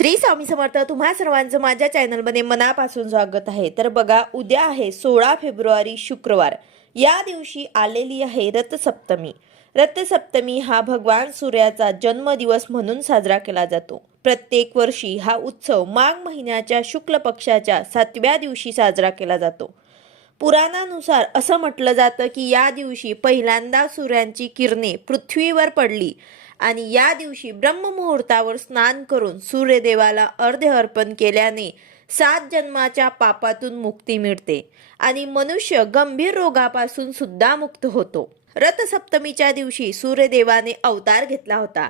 श्री स्वामी समर्थ तुम्हा सर्वांचं माझ्या चॅनलमध्ये मनापासून स्वागत आहे. तर बघा उद्या आहे सोळा फेब्रुवारी शुक्रवार. या दिवशी आलेली आहे रथसप्तमी. रथसप्तमी हा भगवान सूर्याचा जन्मदिवस म्हणून साजरा केला जातो. प्रत्येक वर्षी हा उत्सव माघ महिन्याच्या शुक्ल पक्षाच्या सातव्या दिवशी साजरा केला जातो. पुराणानुसार असं म्हटलं जातं की या दिवशी पहिल्यांदा सूर्यांची किरणे पृथ्वीवर पडली आणि या दिवशी ब्रह्ममुहूर्तावर स्नान करून सूर्यदेवाला अर्धे अर्पण केल्याने सात जन्माच्या पापातून मुक्ती मिळते आणि मनुष्य गंभीर रोगापासून सुद्धा मुक्त होतो. रथसप्तमीच्या दिवशी सूर्यदेवाने अवतार घेतला होता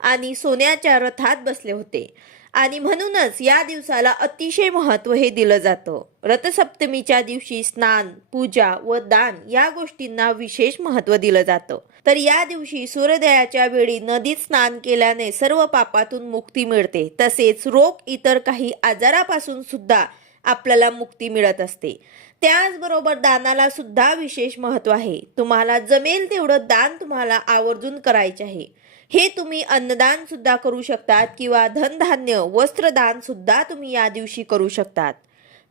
आणि सोन्याच्या रथात बसले होते. आणि म्हणूनच या दिवसाला अतिशय महत्त्व हे दिलं जातं. रथसप्तमीच्या दिवशी स्नान पूजा व दान या गोष्टींना विशेष महत्त्व दिलं जातं. तर या दिवशी सूर्योदयाच्या वेळी नदीत स्नान केल्याने सर्व पापातून मुक्ती मिळते. तसेच रोग इतर काही आजारापासून सुद्धा आपल्याला मुक्ती मिळत असते. त्याचबरोबर दानाला सुद्धा विशेष महत्त्व आहे. तुम्हाला जमेल तेवढं दान तुम्हाला आवर्जून करायचे आहे. हे तुम्ही अन्नदान सुद्धा करू शकतात किंवा धनधान्य वस्त्रदान सुद्धा तुम्ही या दिवशी करू शकतात.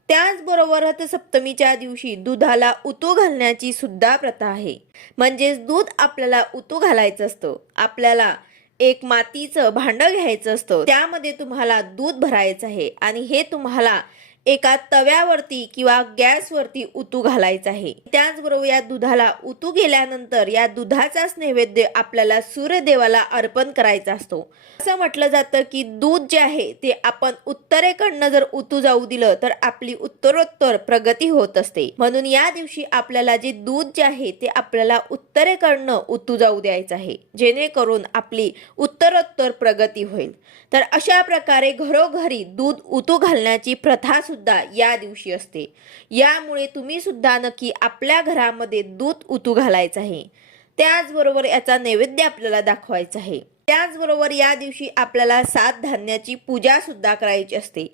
त्याचबरोबर रथसप्तमीच्या दिवशी दुधाला उतू घालण्याची सुद्धा प्रथा आहे. म्हणजेच दूध आपल्याला उतू घालायचं असतं. आपल्याला एक मातीचं भांडं घ्यायचं असतं. त्यामध्ये तुम्हाला दूध भरायचं आहे आणि हे तुम्हाला एका तव्यावरती किंवा गॅसवरती उतू घालायचं आहे. त्याचबरोबर या दुधाला उतू गेल्यानंतर या दुधाचाच नैवेद्य आपल्याला सूर्यदेवाला अर्पण करायचा असतो. असं म्हटलं जातं की दूध जे आहे ते आपण उत्तरेकडनं जर उतू जाऊ दिलं तर आपली उत्तरोत्तर प्रगती होत असते. म्हणून या दिवशी आपल्याला जे दूध जे आहे ते आपल्याला उत्तरेकडनं उतू जाऊ द्यायचं आहे. जेणेकरून आपली उत्तरोत्तर प्रगती होईल. तर अशा प्रकारे घरोघरी दूध उतू घालण्याची प्रथा सुद्धा या दिवशी असते. यामुळे तुम्ही सुद्धा नक्की आपल्या घरामध्ये दूध उतू घालायचं आहे. त्याचबरोबर याचा नैवेद्य आपल्याला दाखवायचा आहे. त्याचबरोबर या दिवशी आपल्याला सात धान्याची पूजा सुद्धा करायची असते.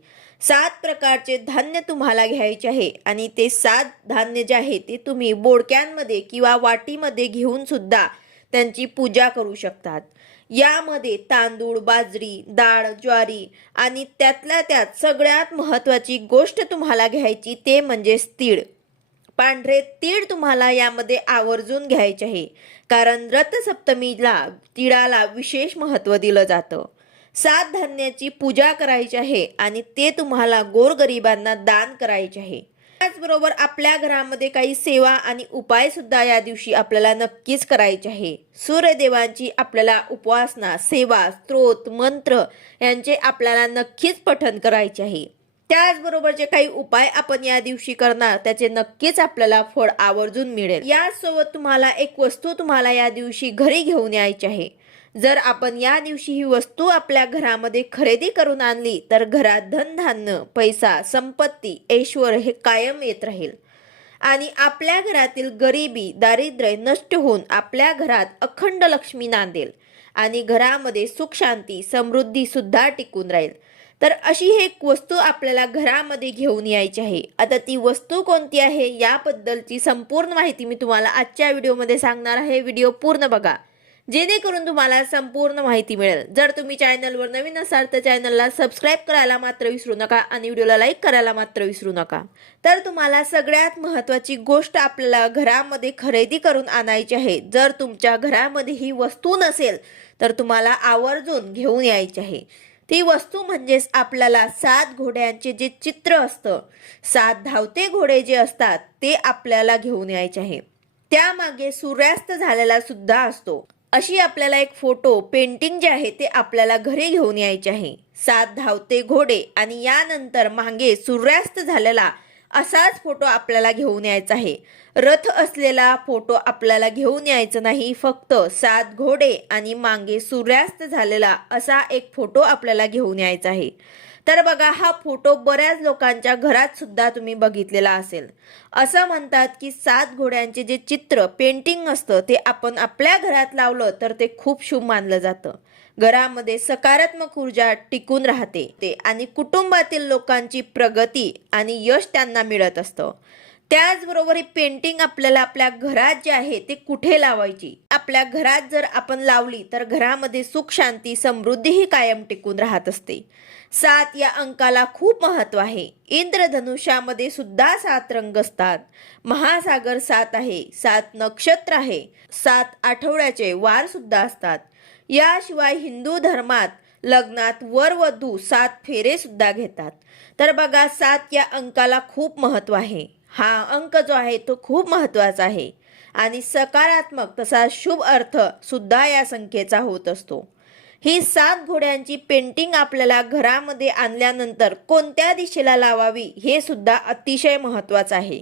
सात प्रकारचे धान्य तुम्हाला घ्यायचे आहे आणि ते सात धान्य जे आहे ते तुम्ही बोडक्यांमध्ये किंवा वाटीमध्ये घेऊन सुद्धा त्यांची पूजा करू शकतात. यामध्ये तांदूळ बाजरी डाळ ज्वारी आणि त्यातल्या त्यात सगळ्यात महत्त्वाची गोष्ट तुम्हाला घ्यायची ते म्हणजे तीळ. पांढरे तीळ तुम्हाला यामध्ये आवर्जून घ्यायचे आहे कारण रथसप्तमीला तिळाला विशेष महत्त्व दिलं जातं. सात धान्याची पूजा करायची आहे आणि ते तुम्हाला गोरगरिबांना दान करायचे आहे. त्याचबरोबर आपल्या घरामध्ये काही सेवा आणि उपाय सुद्धा या दिवशी आपल्याला नक्कीच करायचे आहे. सूर्यदेवांची आपल्याला उपासना सेवा स्त्रोत मंत्र यांचे आपल्याला नक्कीच पठन करायचे आहे. त्याचबरोबर जे काही उपाय आपण या दिवशी करणार त्याचे नक्कीच आपल्याला फळ आवर्जून मिळेल. यासोबत तुम्हाला एक वस्तू तुम्हाला या दिवशी घरी घेऊन यायची आहे. जर आपण या दिवशी ही वस्तू आपल्या घरामध्ये खरेदी करून आणली तर घरात धनधान्य पैसा संपत्ती ऐश्वर हे कायम येत राहील. आणि आपल्या घरातील गरिबी दारिद्र्य नष्ट होऊन आपल्या घरात अखंड लक्ष्मी नांदेल आणि घरामध्ये सुख शांती समृद्धी सुद्धा टिकून राहील. तर अशी एक वस्तू आपल्याला घरामध्ये घेऊन यायची आहे. आता ती वस्तू कोणती आहे याबद्दलची संपूर्ण माहिती मी तुम्हाला आजच्या व्हिडिओमध्ये सांगणार आहे. व्हिडिओ पूर्ण बघा. जेणेकरून तुम्हाला संपूर्ण माहिती मिळेल. जर तुम्ही चॅनलवर नवीन असाल तर चॅनलला सबस्क्राईब करायला मात्र विसरू नका आणि व्हिडिओला लाईक करायला मात्र विसरू नका. तर तुम्हाला सगळ्यात महत्त्वाची गोष्ट आपल्याला घरामध्ये खरेदी करून आणायची आहे. जर तुमच्या घरामध्ये ही वस्तू नसेल तर तुम्हाला आवर्जून घेऊन यायची आहे. ती वस्तू म्हणजेच आपल्याला सात घोड्यांचे जे चित्र असतं सात धावते घोडे जे असतात ते आपल्याला घेऊन यायचे आहे. त्यामागे सूर्यास्त झालेला सुद्धा असतो. अशी आपल्याला एक फोटो पेंटिंग जे आहे ते आपल्याला घरी घेऊन यायचे आहे. सात धावते घोडे आणि यानंतर मागे सूर्यास्त झालेला असाच फोटो आपल्याला घेऊन यायचा आहे. रथ असलेला फोटो आपल्याला घेऊन यायचा नाही फक्त सात घोडे आणि मागे सूर्यास्त झालेला असा एक फोटो आपल्याला घेऊन यायचा आहे. तर बघा हा फोटो बऱ्याच लोकांच्या घरात सुद्धा तुम्ही बघितलेला असेल. असं म्हणतात की सात घोड्यांचे जे चित्र पेंटिंग असतं ते आपण आपल्या घरात लावलं तर ते खूप शुभ मानलं जातं. घरामध्ये सकारात्मक ऊर्जा टिकून राहते. ते आणि कुटुंबातील लोकांची प्रगती आणि यश त्यांना मिळत असतं. त्याचबरोबर ही पेंटिंग आपल्याला आपल्या घरात जे आहे ते कुठे लावायची? आपल्या घरात जर आपण लावली तर घरामध्ये सुख शांती समृद्धी ही कायम टिकून राहत असते. सात या अंकाला खूप महत्त्व आहे. इंद्रधनुष्यामध्ये सुद्धा सात रंग असतात. महासागर सात आहे सात नक्षत्र आहे सात आठवड्याचे वार सुद्धा असतात. याशिवाय हिंदू धर्मात लग्नात वर वधू सात फेरे सुद्धा घेतात. तर बघा सात या अंकाला खूप महत्त्व आहे. हा अंक जो आहे तो खूप महत्त्वाचा आहे. आणि सकारात्मक तसा शुभ अर्थ सुद्धा या संख्येचा होत असतो. ही सात घोड्यांची पेंटिंग आपल्याला घरामध्ये आणल्यानंतर कोणत्या दिशेला लावावी हे सुद्धा अतिशय महत्वाचं आहे.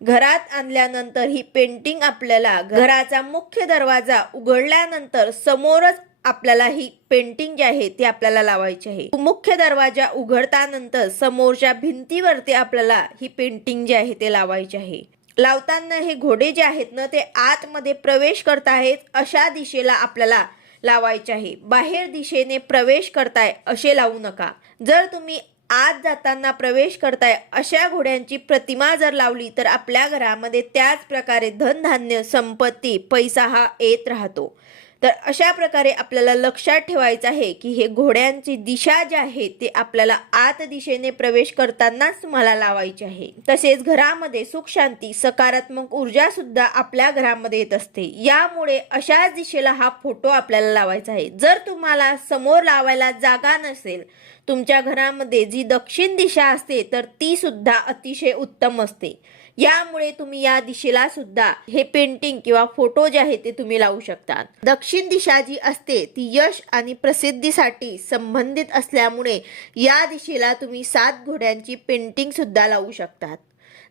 घरात आणल्यानंतर ही पेंटिंग आपल्याला घराचा मुख्य दरवाजा उघडल्यानंतर समोरच आपल्याला ही पेंटिंग जी आहे ती आपल्याला लावायची आहे. मुख्य दरवाजा उघडतानंतर समोरच्या भिंतीवरती आपल्याला ही पेंटिंग जी आहे ते लावायची आहे. लावताना हे घोडे जे आहेत ना ते आतमध्ये प्रवेश करताहेत अशा दिशेला आपल्याला लावायचे आहे बाहेर दिशेने प्रवेश करताय असे लावू नका. जर तुम्ही आत जाताना प्रवेश करताय अशा घोड्यांची प्रतिमा जर लावली तर आपल्या घरामध्ये त्याच प्रकारे धनधान्य संपत्ती पैसा हा येत राहतो. तर अशा प्रकारे आपल्याला लक्षात ठेवायचं आहे की हे घोड्यांची दिशा जी आहे ते आपल्याला आत दिशेने प्रवेश करतानाच तुम्हाला लावायची आहे. तसेच घरामध्ये सुख शांती सकारात्मक ऊर्जा सुद्धा आपल्या घरामध्ये येत असते. यामुळे अशाच दिशेला हा फोटो आपल्याला लावायचा आहे. जर तुम्हाला समोर लावायला जागा नसेल तुमच्या घरामध्ये जी दक्षिण दिशा असते तर ती सुद्धा अतिशय उत्तम असते. यामुळे तुम्ही या दिशेला सुद्धा हे पेंटिंग किंवा फोटो जे आहे ते तुम्ही लावू शकता दक्षिण दिशा जी असते ती यश आणि प्रसिद्धीसाठी संबंधित असल्यामुळे या दिशेला तुम्ही सात घोड्यांची पेंटिंग सुद्धा लावू शकतात.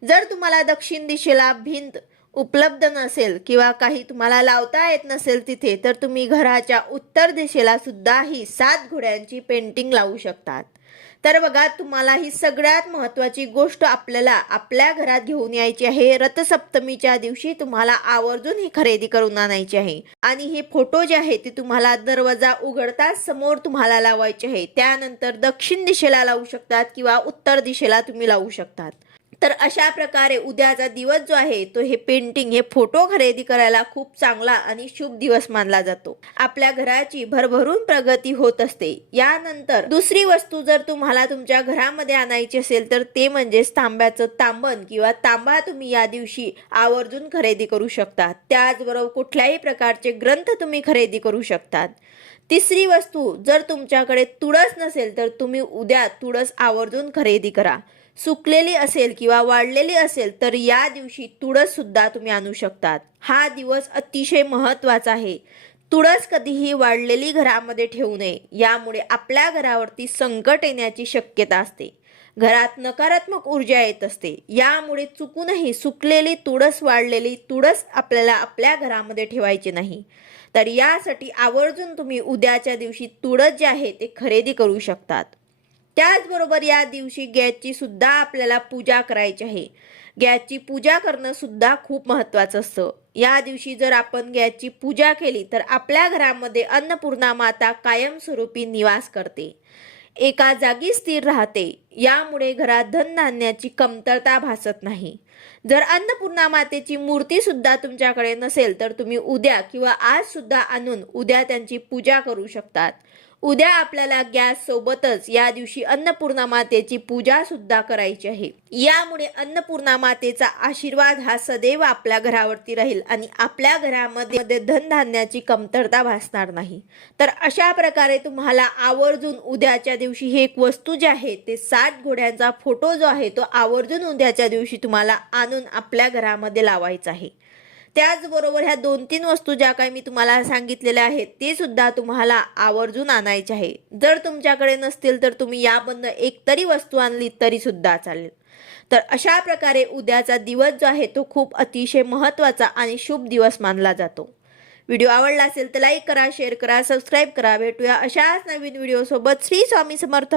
जर तुम्हाला दक्षिण दिशेला भिंत उपलब्ध नसेल किंवा काही तुम्हाला लावता येत नसेल तिथे तर तुम्ही घराच्या उत्तर दिशेला सुद्धा ही सात घोड्यांची पेंटिंग लावू शकतात. तर बघा तुम्हाला ही सगळ्यात महत्वाची गोष्ट आपल्याला आपल्या घरात घेऊन यायची आहे. रथसप्तमीच्या दिवशी तुम्हाला आवर्जून ही खरेदी करून आणायची आहे. आणि हे फोटो जे आहे ते तुम्हाला दरवाजा उघडताच समोर तुम्हाला लावायचे आहे. त्यानंतर दक्षिण दिशेला लावू शकतात किंवा उत्तर दिशेला तुम्ही लावू शकतात. तर अशा प्रकारे उद्याचा दिवस जो आहे तो हे पेंटिंग हे फोटो खरेदी करायला खूप चांगला आणि शुभ दिवस मानला जातो. आपल्या घराची भरभरून प्रगती होत असते. यानंतर दुसरी वस्तू जर तुम्हाला तुमच्या घरामध्ये आणायची असेल तर ते म्हणजे तांब्याचं तांबण किंवा तांबा तुम्ही या दिवशी आवर्जून खरेदी करू शकता. त्याचबरोबर कुठल्याही प्रकारचे ग्रंथ तुम्ही खरेदी करू शकतात. तिसरी वस्तू जर तुमच्याकडे तुळस नसेल तर तुम्ही उद्या तुळस आवर्जून खरेदी करा. सुकलेली असेल किंवा वाढलेली असेल तर या दिवशी तुळस सुद्धा तुम्ही आणू शकतात. हा दिवस अतिशय महत्त्वाचा आहे. तुळस कधीही वाढलेली घरामध्ये ठेवू नये. यामुळे आपल्या घरावरती संकट येण्याची शक्यता असते. घरात नकारात्मक ऊर्जा येत असते. यामुळे चुकूनही सुकलेली तुळस वाढलेली तुळस आपल्याला आपल्या घरामध्ये ठेवायची नाही. तर यासाठी आवर्जून तुम्ही उद्याच्या दिवशी तुळस जे आहे ते खरेदी करू शकतात. त्याचबरोबर या दिवशी गॅसची सुद्धा आपल्याला पूजा करायची आहे. गॅसची पूजा करणं सुद्धा खूप महत्त्वाचं असतं. या दिवशी जर आपण गॅसची पूजा केली तर आपल्या घरामध्ये अन्नपूर्णा माता कायमस्वरूपी निवास करते. एका जागी स्थिर राहते. यामुळे घरात धनधान्याची कमतरता भासत नाही. जर अन्नपूर्णा मातेची मूर्ती सुद्धा तुमच्याकडे नसेल तर तुम्ही उद्या किंवा आज सुद्धा आणून उद्या त्यांची पूजा करू शकतात. उद्या आपल्याला गॅस सोबतच या दिवशी अन्नपूर्णा मातेची पूजा सुद्धा करायची आहे. यामुळे अन्नपूर्णा मातेचा आशीर्वाद हा सदैव आपल्या घरावरती राहील आणि आपल्या घरामध्ये धनधान्याची कमतरता भासणार नाही. तर अशा प्रकारे तुम्हाला आवर्जून उद्याच्या दिवशी ही एक वस्तू जी आहे ते सात घोड्यांचा फोटो जो आहे तो आवर्जून उद्याच्या दिवशी तुम्हाला आणून आपल्या घरामध्ये लावायचा आहे. त्याचबरोबर ह्या दोन तीन वस्तू ज्या काही मी तुम्हाला सांगितलेल्या आहेत ते सुद्धा तुम्हाला आवर्जून आणायचे आहे. जर तुमच्याकडे नसतील तर तुम्ही यामधनं एक तरी वस्तू आणली तरी सुद्धा चालेल. तर अशा प्रकारे उद्याचा दिवस जो आहे तो खूप अतिशय महत्त्वाचा आणि शुभ दिवस मानला जातो. व्हिडिओ आवडला असेल तर लाईक करा शेअर करा सबस्क्राईब करा. भेटूया अशाच नवीन व्हिडिओसोबत. श्री स्वामी समर्थ!